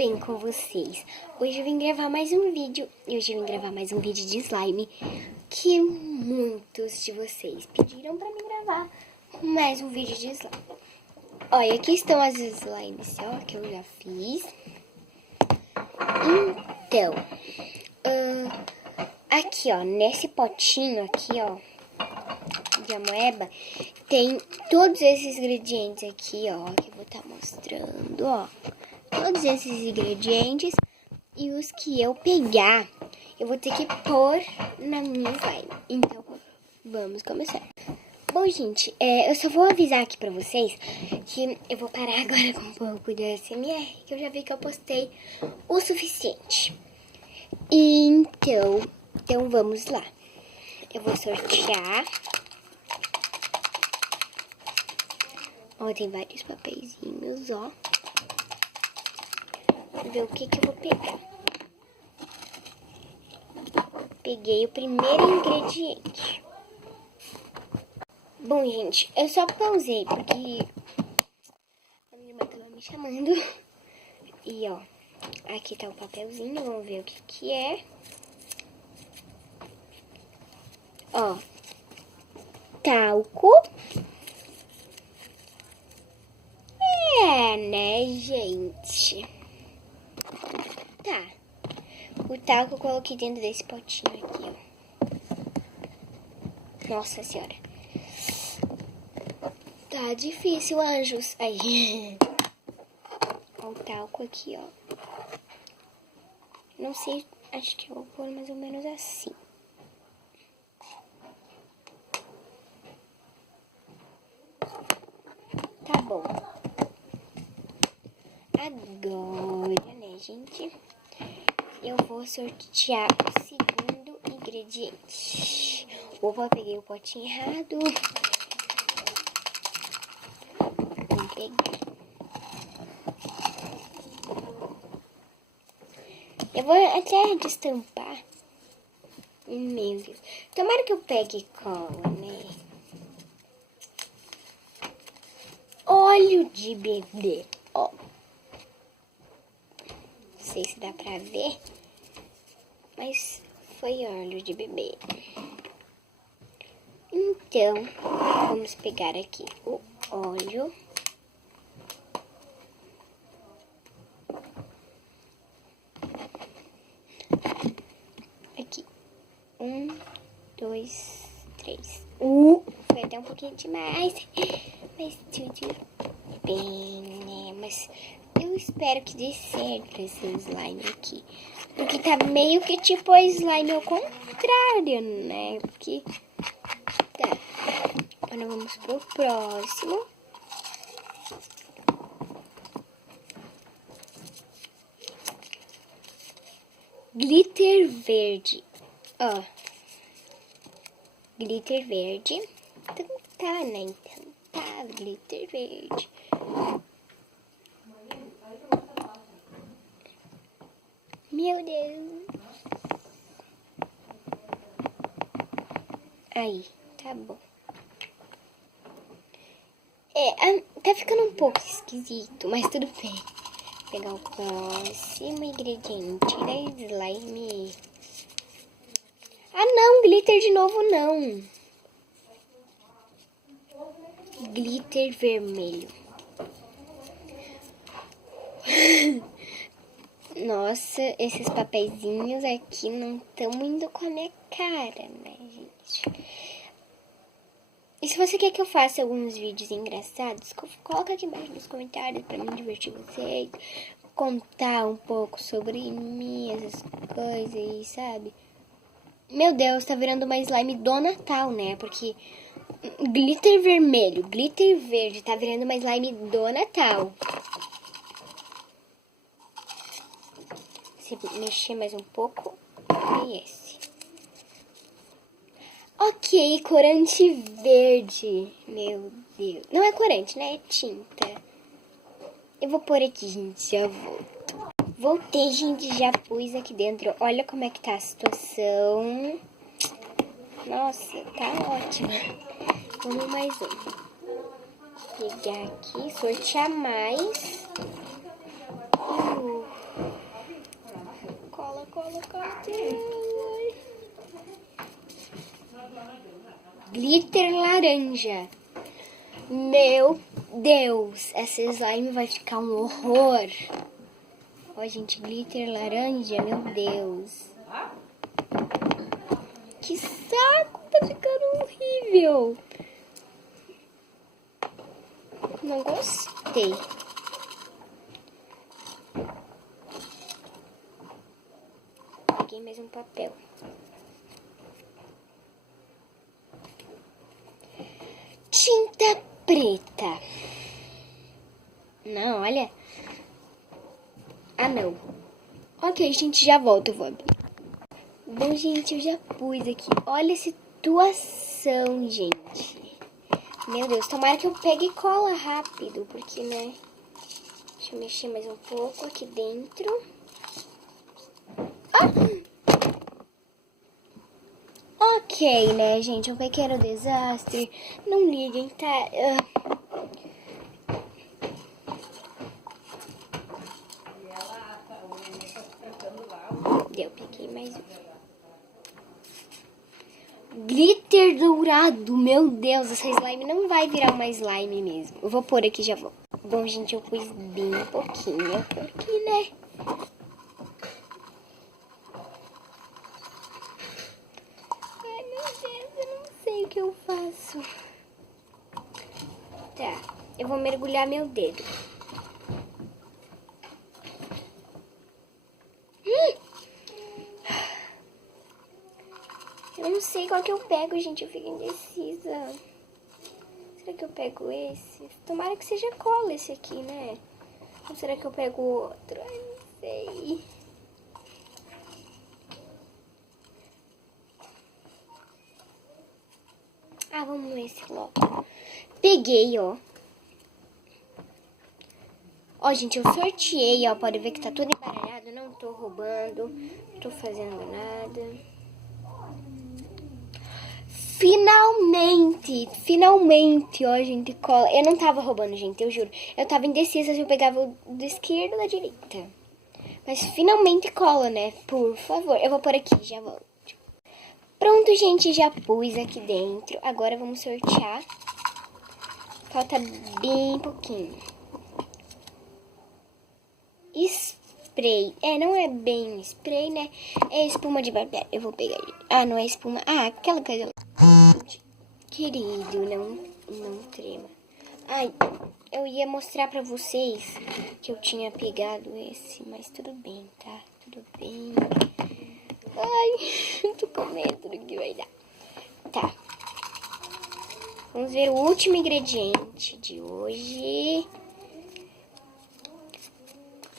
bem com vocês? Hoje eu vim gravar mais um vídeo. De slime que muitos de vocês pediram pra me gravar mais um vídeo de slime. Olha, aqui estão as slimes, ó, que eu já fiz. Então, aqui, ó, nesse potinho aqui, ó, de amoeba, tem todos esses ingredientes aqui, ó, que eu vou estar mostrando, ó. Todos esses ingredientes e os que eu pegar, eu vou ter que pôr na minha slime. Então, vamos começar. Bom, gente, eu só vou avisar aqui pra vocês que eu vou parar agora com um pouco de ASMR, que eu já vi que eu postei o suficiente. Então vamos lá. Eu vou sortear. Ó, tem vários papeizinhos, ó. Vou ver o que eu vou pegar. Peguei o primeiro ingrediente. Bom, gente, eu só pausei porque a minha irmã tava me chamando. E, ó, aqui tá o papelzinho, vamos ver o que é. Ó, talco. Né, gente? Tá. O talco eu coloquei dentro desse potinho aqui, ó. Nossa senhora. Tá difícil, anjos. Aí. Ó, o talco aqui, ó. Não sei, acho que eu vou pôr mais ou menos assim. Tá bom. Agora, né, gente? Eu vou sortear o segundo ingrediente. Opa, peguei o potinho errado. Vou pegar. Eu vou até destampar. Meu Deus. Tomara que eu pegue cola, né? Óleo de bebê. Ó. Não sei se dá pra ver. Mas foi óleo de bebê. Então, vamos pegar aqui o óleo. Aqui. 1, 2, 3. Foi até um pouquinho demais. Mas tudo bem, né? Mas eu espero que dê certo esse slime aqui. Porque tá meio que tipo a slime ao contrário, né? Porque... Tá. Agora vamos pro próximo. Glitter verde. Ó. Glitter verde. Então tá, né? Então tá, glitter verde. Meu Deus. Aí, tá bom. Tá ficando um pouco esquisito, mas tudo bem. Vou pegar o próximo ingrediente da slime. Ah, não, glitter de novo não. Glitter vermelho. Nossa, esses papeizinhos aqui não estão indo com a minha cara, né, gente? E se você quer que eu faça alguns vídeos engraçados, coloca aqui embaixo nos comentários pra me divertir vocês. Contar um pouco sobre mim, essas coisas aí, sabe? Meu Deus, tá virando uma slime do Natal, né? Porque glitter vermelho, glitter verde, tá virando uma slime do Natal. Se mexer mais um pouco, e esse. Ok, corante verde. Meu Deus. Não é corante, né? É tinta. Eu vou pôr aqui, gente. Já volto. Voltei, gente. Já pus aqui dentro. Olha como é que tá a situação. Nossa, tá ótima. Vamos mais um. Pegar aqui, sortear mais. Glitter laranja. Meu Deus, essa slime vai ficar um horror. Ó, gente, glitter laranja, meu Deus. Que saco, tá ficando horrível. Não gostei. Peguei mais um papel. Tinta preta. Não, olha. Ah, não. Ok, gente, já volto, eu vou abrir. Bom, gente, eu já pus aqui. Olha a situação, gente. Meu Deus, tomara que eu pegue cola rápido, porque, né? Deixa eu mexer mais um pouco aqui dentro. Ah! Ok, né, gente? Um pequeno desastre. Não liguem, tá? Eu peguei mais um. Glitter dourado. Meu Deus, essa slime não vai virar uma slime mesmo. Eu vou pôr aqui e já vou. Bom, gente, eu pus bem pouquinho. Porque, né? Ai, meu Deus, eu não sei o que eu faço. Tá, eu vou mergulhar meu dedo. Eu não sei qual que eu pego, gente. Eu fico indecisa. Será que eu pego esse? Tomara que seja cola esse aqui, né? Ou será que eu pego o outro? Ai, não sei. Ah, vamos nesse logo. Peguei, ó. Ó, gente, eu sorteei, ó. Pode ver que tá tudo embaralhado. Não tô roubando. Não tô fazendo nada. Finalmente, ó, gente, cola. Eu não tava roubando, gente, eu juro. Eu tava indecisa se eu pegava o do esquerdo ou da direita. Mas finalmente cola, né? Por favor. Eu vou por aqui, já volto. Pronto, gente, já pus aqui dentro. Agora vamos sortear. Falta bem pouquinho. Spray. Não é bem spray, né? É espuma de barbear. Eu vou pegar. Ah, não é espuma. Ah, aquela coisa. Querido, não trema. Ai, eu ia mostrar pra vocês que eu tinha pegado esse, mas tudo bem, tá? Tudo bem. Ai, tô com medo do que vai dar. Tá. Vamos ver o último ingrediente de hoje.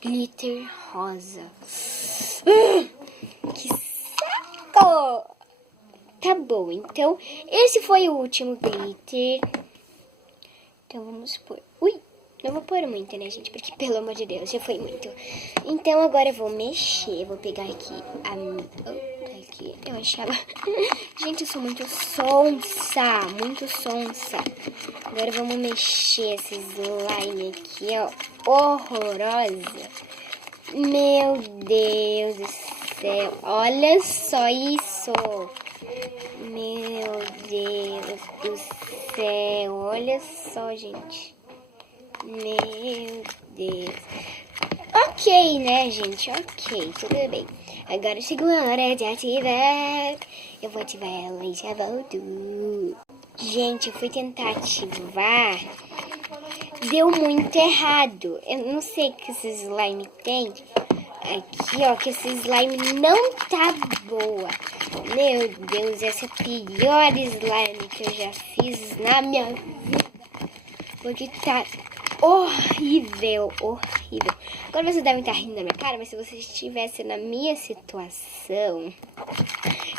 Glitter rosa. Que saco! Tá bom, então esse foi o último glitter. Então vamos pôr. Ui, não vou pôr muito, né, gente? Porque, pelo amor de Deus, já foi muito. Então agora eu vou mexer. Vou pegar aqui a... aqui, eu achava... Gente, eu sou muito sonsa. Muito sonsa. Agora vamos mexer esse slime aqui, ó. Horrorosa. Meu Deus do céu. Olha só isso. Meu Deus do céu. Olha só, gente. Meu Deus. Ok, né, gente? Ok, tudo bem. Agora chegou a hora de ativar. Eu vou ativar ela e já volto. Gente, eu fui tentar ativar. Deu muito errado. Eu não sei o que esse slime tem. Aqui, ó, que esse slime não tá boa. Meu Deus, essa é a pior slime que eu já fiz na minha vida. Porque tá horrível, horrível. Agora vocês devem estar rindo da minha cara, mas se você estivesse na minha situação,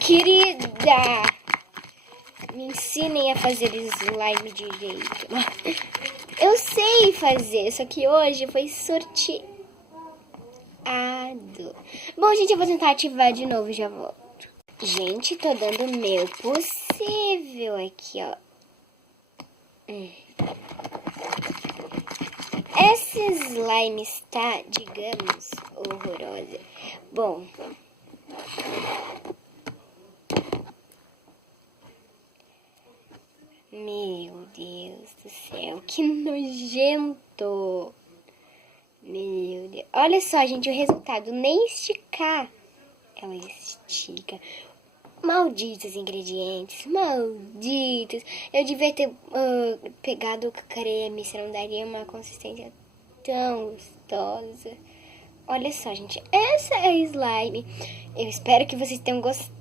querida, me ensinem a fazer slime direito. Eu sei fazer, só que hoje foi sorteado. Bom, gente, eu vou tentar ativar de novo e já volto. Gente, tô dando o meu possível aqui, ó. Essa slime está, digamos, horrorosa. Bom, Meu Deus do céu, que nojento. Meu Deus. Olha só, gente, o resultado. Nem esticar ela estica. Malditos ingredientes, malditos. Eu devia ter pegado o creme, senão daria uma consistência tão gostosa. Olha só, gente, essa é a slime. Eu espero que vocês tenham gostado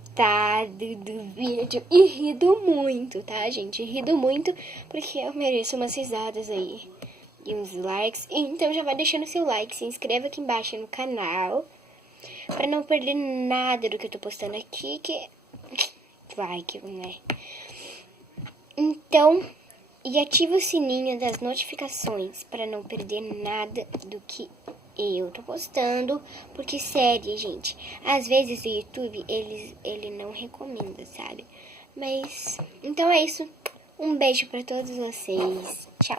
do vídeo e rido muito, tá, gente? Rido muito porque eu mereço umas risadas aí e uns likes. Então já vai deixando seu like, se inscreva aqui embaixo no canal pra não perder nada do que eu tô postando aqui, que vai que né. Então, e ativa o sininho das notificações pra não perder nada do que eu tô postando, porque sério, gente, às vezes o YouTube ele não recomenda, sabe? Mas então é isso. Um beijo pra todos vocês. Tchau.